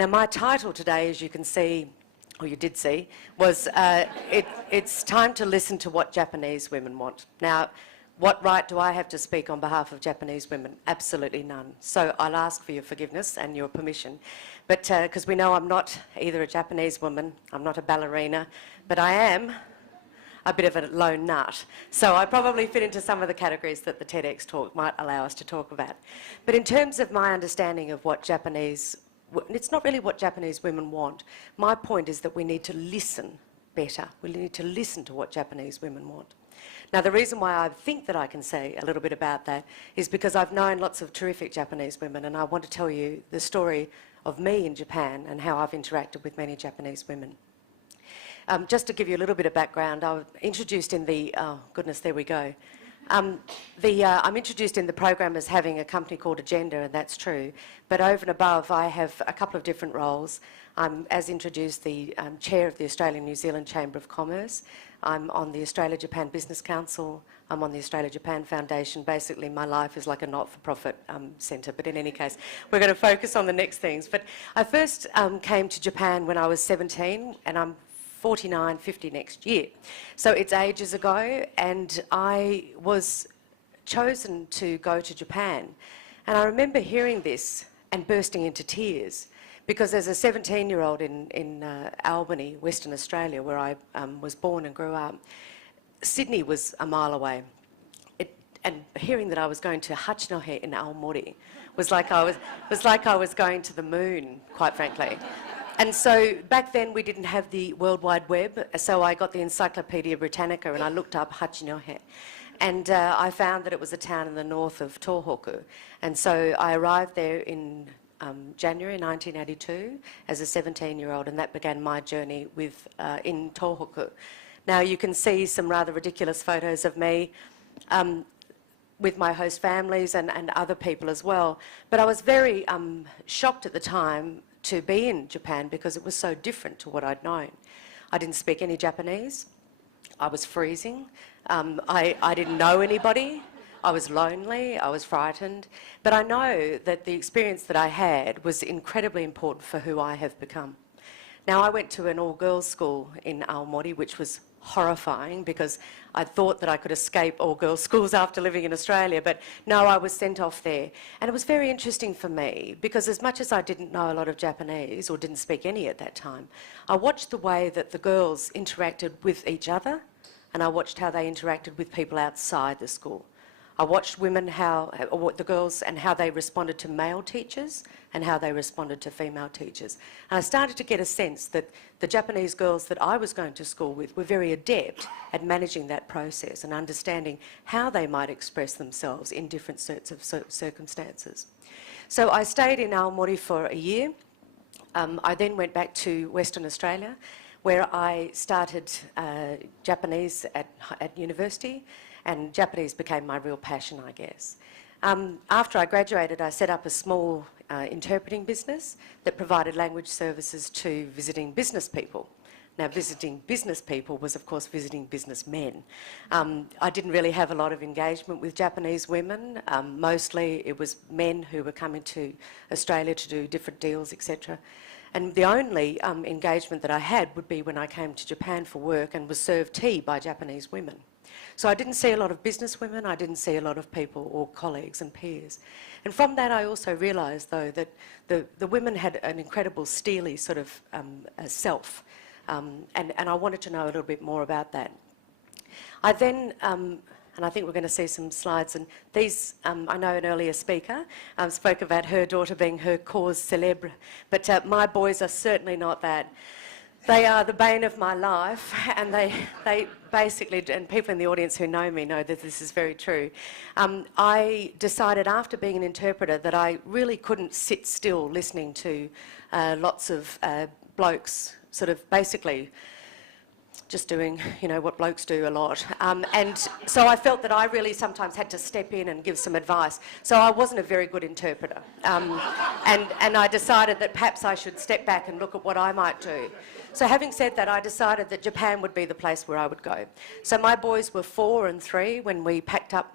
Now, my title today, as you can see, or you did see, was it's time to listen to what Japanese women want. Now, what right do I have to speak on behalf of Japanese women? Absolutely none. So I'll ask for your forgiveness and your permission. But because we know I'm not either a Japanese woman, I'm not a ballerina, but I am a bit of a lone nut. So I probably fit into some of the categories that the TEDx talk might allow us to talk about. But in terms of my understanding of what it's not really what Japanese women want. My point is that we need to listen better. We need to listen to what Japanese women want. Now, the reason why I think that I can say a little bit about that is because I've known lots of terrific Japanese women, and I want to tell you the story of me in Japan and how I've interacted with many Japanese women. Just to give you a little bit of background, I was introduced in the, oh goodness, there we go. I'm introduced in the program as having a company called Agenda, and that's true. But over and above, I have a couple of different roles. I'm, as introduced, the chair of the Australian-New Zealand Chamber of Commerce. I'm on the Australia-Japan Business Council. I'm on the Australia-Japan Foundation. Basically, my life is like a not-for-profit centre. But in any case, we're going to focus on the next things. But I first came to Japan when I was 17, and I'm 49, 50 next year. So it's ages ago, and I was chosen to go to Japan. And I remember hearing this and bursting into tears, because as a 17-year-old in Albany, Western Australia, where I was born and grew up, Sydney was a mile away. And hearing that I was going to Hachinohe in Aomori was like I was going to the moon, quite frankly. And so back then we didn't have the World Wide Web, so I got the Encyclopedia Britannica and I looked up Hachinohe. And I found that it was a town in the north of Tohoku. And so I arrived there in January 1982 as a 17-year-old, and that began my journey in Tohoku. Now you can see some rather ridiculous photos of me with my host families and other people as well. But I was very shocked at the time to be in Japan because it was so different to what I'd known. I didn't speak any Japanese. I was freezing. I didn't know anybody. I was lonely. I was frightened. But I know that the experience that I had was incredibly important for who I have become. Now, I went to an all-girls school in Aomori, which was horrifying because I thought that I could escape all-girls schools after living in Australia, but no, I was sent off there. And it was very interesting for me because as much as I didn't know a lot of Japanese or didn't speak any at that time, I watched the way that the girls interacted with each other, and I watched how they interacted with people outside the school. I watched women, the girls, and how they responded to male teachers and how they responded to female teachers. And I started to get a sense that the Japanese girls that I was going to school with were very adept at managing that process and understanding how they might express themselves in different sorts of circumstances. So I stayed in Aomori for a year. I then went back to Western Australia, where I started Japanese at university. And Japanese became my real passion, I guess. After I graduated, I set up a small interpreting business that provided language services to visiting business people. Now, visiting business people was, of course, visiting businessmen. I didn't really have a lot of engagement with Japanese women. Mostly it was men who were coming to Australia to do different deals, etc. And the only engagement that I had would be when I came to Japan for work and was served tea by Japanese women. So I didn't see a lot of business women, I didn't see a lot of people or colleagues and peers. And from that I also realised, though, that the women had an incredible steely sort of self, and I wanted to know a little bit more about that. I then, and I think we're going to see some slides, and these, I know an earlier speaker spoke about her daughter being her cause célèbre, but my boys are certainly not that. They are the bane of my life, and they basically, and people in the audience who know me know that this is very true. I decided after being an interpreter that I really couldn't sit still listening to lots of blokes sort of basically just doing, what blokes do a lot. And so I felt that I really sometimes had to step in and give some advice. So I wasn't a very good interpreter. And I decided that perhaps I should step back and look at what I might do. So having said that, I decided that Japan would be the place where I would go. So my boys were 4 and 3 when we packed up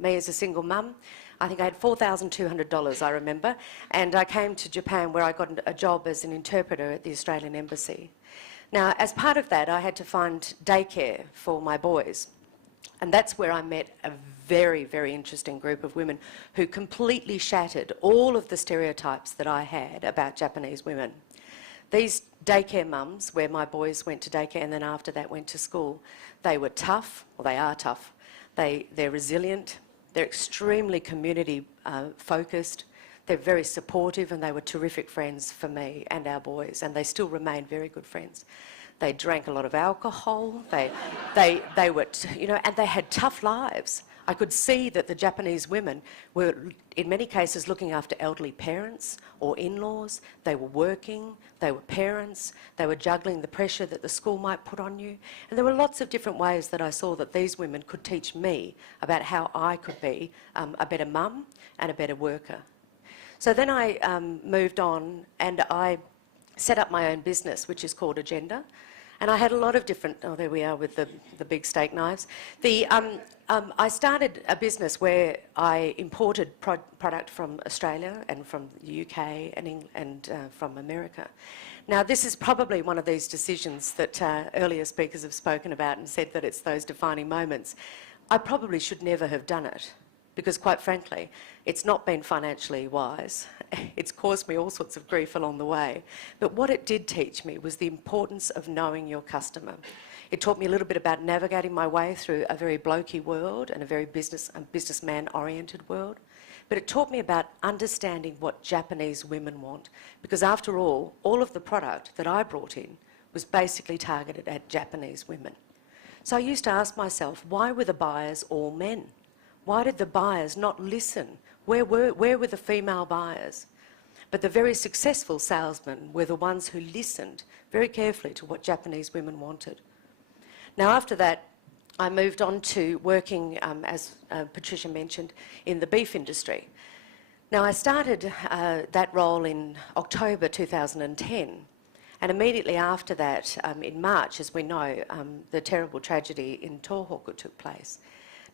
me as a single mum. I think I had $4,200, I remember, and I came to Japan where I got a job as an interpreter at the Australian Embassy. Now, as part of that, I had to find daycare for my boys, and that's where I met a very, very interesting group of women who completely shattered all of the stereotypes that I had about Japanese women. These daycare mums, where my boys went to daycare and then after that went to school, they were tough, well, they are tough. They're resilient. They're extremely community focused. They're very supportive, and they were terrific friends for me and our boys, and they still remain very good friends. They drank a lot of alcohol. They were, and they had tough lives. I could see that the Japanese women were, in many cases, looking after elderly parents or in-laws. They were working, they were parents, they were juggling the pressure that the school might put on you. And there were lots of different ways that I saw that these women could teach me about how I could be a better mum and a better worker. So then I moved on and I set up my own business, which is called Agenda. And I had a lot of different, oh, there we are with the big steak knives. I started a business where I imported product from Australia and from the UK and from America. Now, this is probably one of these decisions that earlier speakers have spoken about and said that it's those defining moments. I probably should never have done it because, quite frankly, it's not been financially wise. It's caused me all sorts of grief along the way. But what it did teach me was the importance of knowing your customer. It taught me a little bit about navigating my way through a very blokey world and a very businessman-oriented world. But it taught me about understanding what Japanese women want. Because after all of the product that I brought in was basically targeted at Japanese women. So I used to ask myself, why were the buyers all men? Why did the buyers not listen? Where were the female buyers? But the very successful salesmen were the ones who listened very carefully to what Japanese women wanted. Now, after that, I moved on to working, as Patricia mentioned, in the beef industry. Now, I started that role in October 2010, and immediately after that, in March, as we know, the terrible tragedy in Tohoku took place.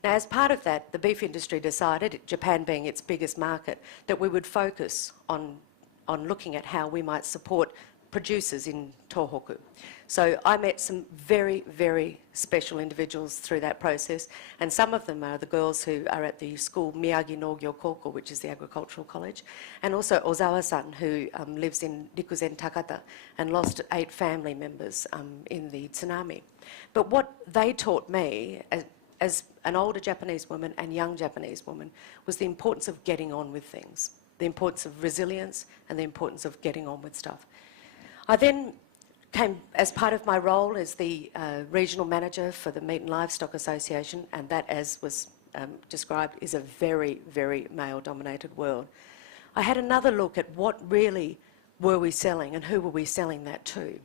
Now, as part of that, the beef industry decided, Japan being its biggest market, that we would focus on looking at how we might support producers in Tohoku. So I met some very, very special individuals through that process, and some of them are the girls who are at the school Miyagi Nogyo Koko, which is the agricultural college, and also Ozawa-san, who lives in Rikuzen Takata and lost 8 family members in the tsunami. But what they taught me, as an older Japanese woman and young Japanese woman, was the importance of getting on with things, the importance of resilience and the importance of getting on with stuff. I then came, as part of my role as the regional manager for the Meat and Livestock Association, and that, as was described, is a very, very male-dominated world. I had another look at what really were we selling and who were we selling that to.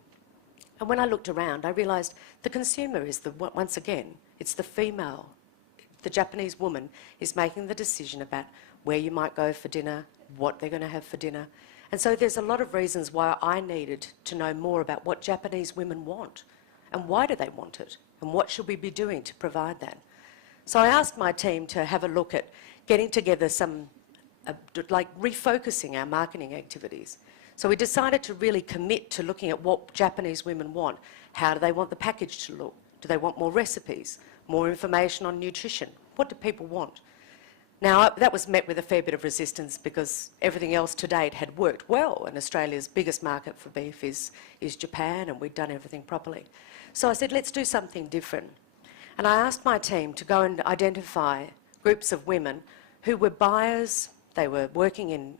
And when I looked around, I realised the consumer is once again, it's the female. The Japanese woman is making the decision about where you might go for dinner, what they're going to have for dinner. And so there's a lot of reasons why I needed to know more about what Japanese women want and why do they want it and what should we be doing to provide that. So I asked my team to have a look at getting together some, like refocusing our marketing activities. So we decided to really commit to looking at what Japanese women want. How do they want the package to look? Do they want more recipes, more information on nutrition? What do people want? Now, that was met with a fair bit of resistance because everything else to date had worked well, and Australia's biggest market for beef is Japan, and we'd done everything properly. So I said, let's do something different. And I asked my team to go and identify groups of women who were buyers. They were working in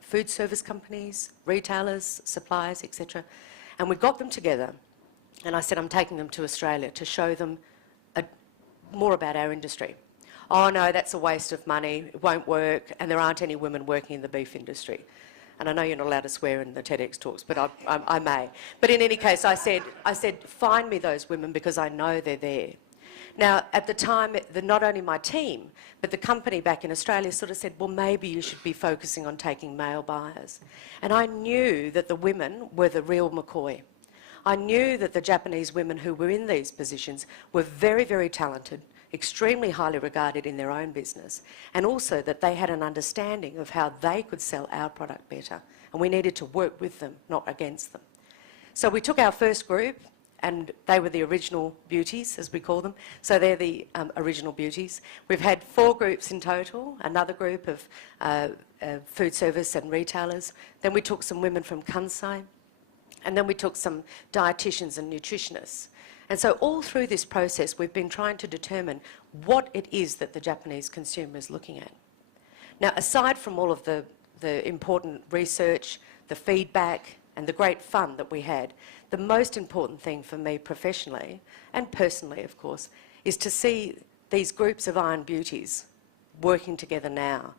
food service companies, retailers, suppliers, etc. And we got them together, and I said, I'm taking them to Australia to show them more about our industry. Oh no, that's a waste of money, it won't work, and there aren't any women working in the beef industry. And I know you're not allowed to swear in the TEDx talks, but I may. But in any case, I said, find me those women because I know they're there. Now, at the time, not only my team, but the company back in Australia sort of said, well, maybe you should be focusing on taking male buyers. And I knew that the women were the real McCoy. I knew that the Japanese women who were in these positions were very, very talented, extremely highly regarded in their own business, and also that they had an understanding of how they could sell our product better. And we needed to work with them, not against them. So we took our first group, and they were the original beauties, as we call them. So they're the original beauties. We've had 4 groups in total, another group of food service and retailers. Then we took some women from Kansai, and then we took some dietitians and nutritionists. And so all through this process, we've been trying to determine what it is that the Japanese consumer is looking at. Now, aside from all of the important research, the feedback, and the great fun that we had, the most important thing for me professionally, and personally, of course, is to see these groups of iron beauties working together now,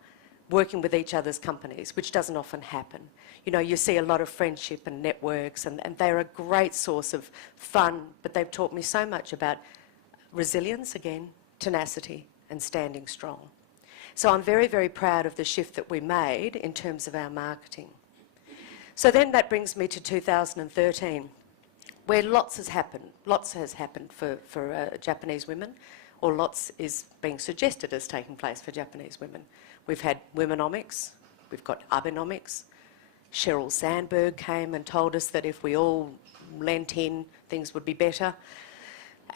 working with each other's companies, which doesn't often happen. You know, you see a lot of friendship and networks, and they're a great source of fun, but they've taught me so much about resilience, again, tenacity, and standing strong. So I'm very, very proud of the shift that we made in terms of our marketing. So then that brings me to 2013, where lots has happened. Lots has happened for Japanese women, or lots is being suggested as taking place for Japanese women. We've had Womenomics, we've got Abenomics. Sheryl Sandberg came and told us that if we all lent in, things would be better.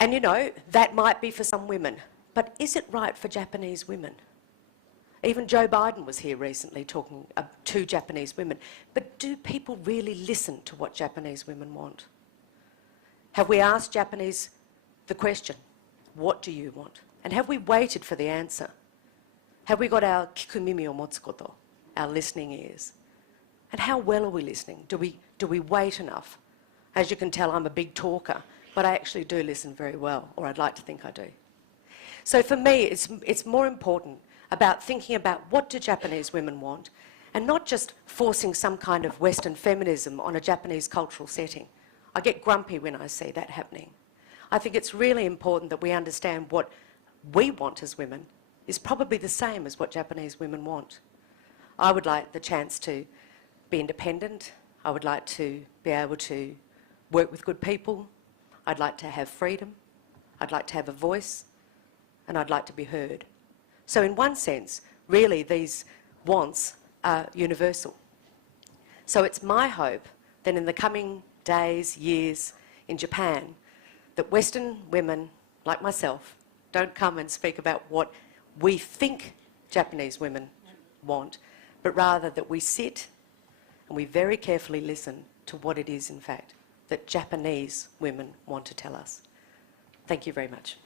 And you know, that might be for some women, but is it right for Japanese women? Even Joe Biden was here recently talking to Japanese women. But do people really listen to what Japanese women want? Have we asked Japanese the question, what do you want? And have we waited for the answer? Have we got our kikumimi o motsukoto, our listening ears? And how well are we listening? Do we wait enough? As you can tell, I'm a big talker, but I actually do listen very well, or I'd like to think I do. So for me, it's more important about thinking about what do Japanese women want, and not just forcing some kind of Western feminism on a Japanese cultural setting. I get grumpy when I see that happening. I think it's really important that we understand what we want as women is probably the same as what Japanese women want. I would like the chance to be independent. I would like to be able to work with good people. I'd like to have freedom. I'd like to have a voice. And I'd like to be heard. So in one sense, really these wants are universal. So it's my hope that in the coming days, years in Japan, that Western women like myself don't come and speak about what we think Japanese women want, but rather that we sit and we very carefully listen to what it is, in fact, that Japanese women want to tell us. Thank you very much.